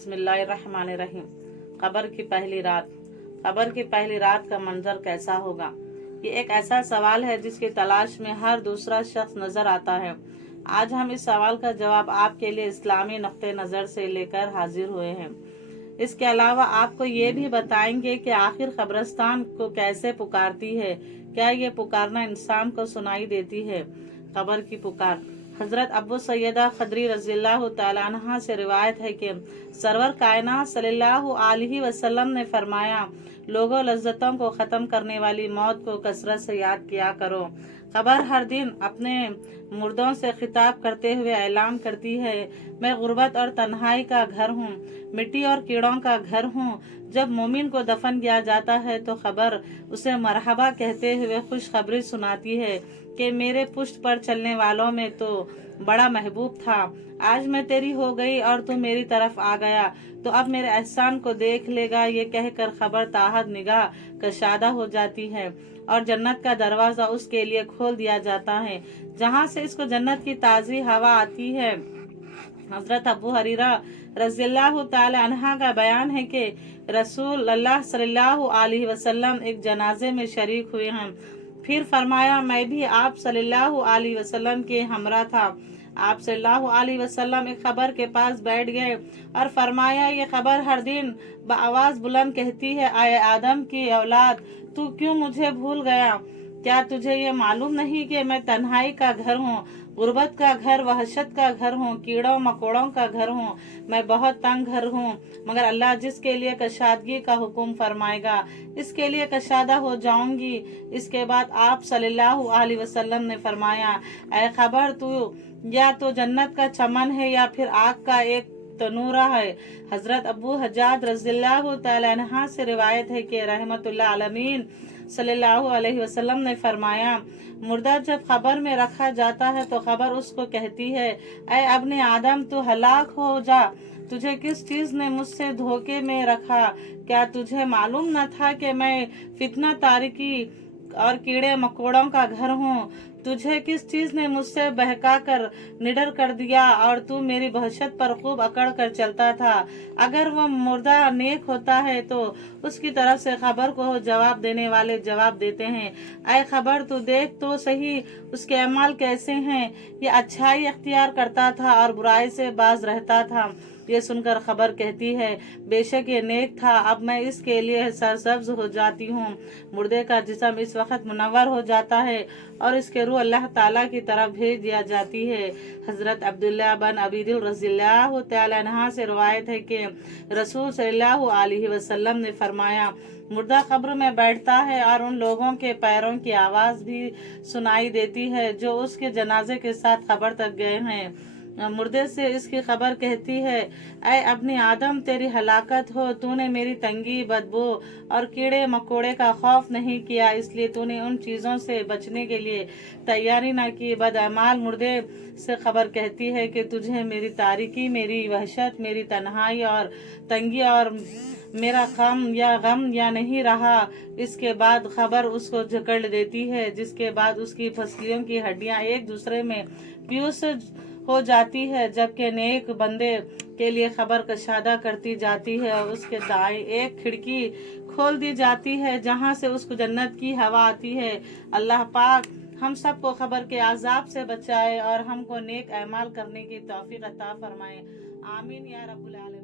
बिस्मिल्लाहिर्रहमानिर्रहीम। कब्र की पहली रात। कब्र की पहली रात का मंजर कैसा होगा? ये एक ऐसा सवाल है जिसकी तलाश में हर दूसरा शख्स नजर आता है। आज हम इस सवाल का जवाब आपके लिए इस्लामी नुक्ते नज़र से लेकर हाजिर हुए हैं। इसके अलावा आपको ये भी बताएंगे कि आखिर कब्रिस्तान को कैसे पुकारती है। क्या ये पुकारना इंसान को सुनाई देती है? कब्र की पुकार। हजरत अबू सैयदा खदरी रज़ियल्लाहु तआला अन्हा से रिवायत है कि सरवर कायनात सल्लल्लाहु अलैहि वसल्लम ने फरमाया, लोगों, लज्जतों को ख़त्म करने वाली मौत को कसरत से याद किया करो। कब्र हर दिन अपने मुर्दों से खिताब करते हुए ऐलान करती है, मैं गुर्बत और तन्हाई का घर हूँ, मिट्टी और कीड़ों का घर हूँ। जब मोमिन को दफन किया जाता है तो खबर उसे मरहबा कहते हुए खुशखबरी सुनाती है कि मेरे पुष्ट पर चलने वालों में तो बड़ा महबूब था, आज मैं तेरी हो गई और तू मेरी तरफ आ गया, तो अब मेरे एहसान को देख लेगा। ये कहकर खबर ताहत निगाह कशादा हो जाती है और जन्नत का दरवाज़ा उसके लिए खोल दिया जाता है, जहाँ से इसको जन्नत की ताज़ी हवा आती है। हजरत अबू हरीरा रज़ियल्लाहु ताला अन्हा का बयान है कि रसूल अल्लाह सल्लल्लाहु अलैहि वसल्लम एक जनाजे में शरीक हुए हैं। फिर फरमाया, मैं भी आप सल्लल्लाहु अलैहि वसल्लम के हमरा था। आप सल्लल्लाहु अलैहि वसल्लम एक खबर के पास बैठ गए और फरमाया, ये खबर हर दिन बआवाज बुलंद कहती है, आए आदम की औलाद, तू क्यों मुझे भूल गया? क्या तुझे ये मालूम नहीं कि मैं तन्हाई का घर हूँ, गुर्बत का घर, वहशत का घर हूँ, कीड़ों मकोड़ों का घर हूँ, मैं बहुत तंग घर हूँ, मगर अल्लाह जिसके लिए कशादगी का हुक्म फरमाएगा इसके लिए कशादा हो जाऊंगी। इसके बाद आप सल्लल्लाहु अलैहि वसल्लम ने फरमाया, ऐ खबर, तू या तो जन्नत का चमन है या फिर आग का एक तनूरा है। हजरत अबू हजाज रज़ियल्लाहु तआला अन्हा से रिवायत है कि रहमतुल्लाह अलमीन सल्लल्लाहु अलैहि वसल्लम ने फरमाया, मुर्दा जब खबर में रखा जाता है तो खबर उसको कहती है, ऐ अब्ने आदम, तू हलाक हो जा, तुझे किस चीज ने मुझसे धोखे में रखा? क्या तुझे मालूम न था कि मैं फितना, तारिकी और कीड़े मकोड़ों का घर हूँ? तुझे किस चीज ने मुझसे बहका कर निडर कर दिया और तू मेरी बहशत पर खूब अकड़ कर चलता था? अगर वह मुर्दा नेक होता है तो उसकी तरफ से खबर को जवाब देने वाले जवाब देते हैं, ऐ खबर, तू देख तो सही उसके अमाल कैसे हैं। ये अच्छाई अख्तियार करता था और बुराई से बाज रहता था। ये सुनकर खबर कहती है, बेशक ये नेक था, अब मैं इसके लिए सरसब्ज हो जाती हूँ। मुर्दे का जिस्म इस वक्त मुनव्वर हो जाता है और इसके रूह अल्लाह ताला की तरफ भेज दिया जाती है। हजरत अब्दुल्ला बिन अबीदिल रज़ियल्लाहु तआला अन्हा से रवायत है कि रसूल सल्लल्लाहु अलैहि वसल्लम ने फरमाया, मुर्दा कब्र में बैठता है और उन लोगों के पैरों की आवाज़ भी सुनाई देती है जो उसके जनाजे के साथ कब्र तक गए हैं। मुर्दे से इसकी खबर कहती है, ऐ अपने आदम, तेरी हलाकत हो, तूने मेरी तंगी, बदबू और कीड़े मकोड़े का खौफ नहीं किया, इसलिए तूने उन चीज़ों से बचने के लिए तैयारी ना की। बदअमाल मुर्दे से खबर कहती है कि तुझे मेरी तारीकी, मेरी वहशत, मेरी तन्हाई और तंगी और मेरा गम या नहीं रहा। इसके बाद खबर उसको जकड़ देती है, जिसके बाद उसकी फसलियों की हड्डियां एक दूसरे में प्यूस हो जाती है, जबकि नेक बंदे के लिए खबर कशादा करती जाती है। उसके दाएं एक खिड़की खोल दी जाती है जहां से उसको जन्नत की हवा आती है। अल्लाह पाक हम सबको खबर के आजाब से बचाए और हमको नेक अमाल करने की तौफीक अता फरमाए। आमीन या रब्बुल आलमीन।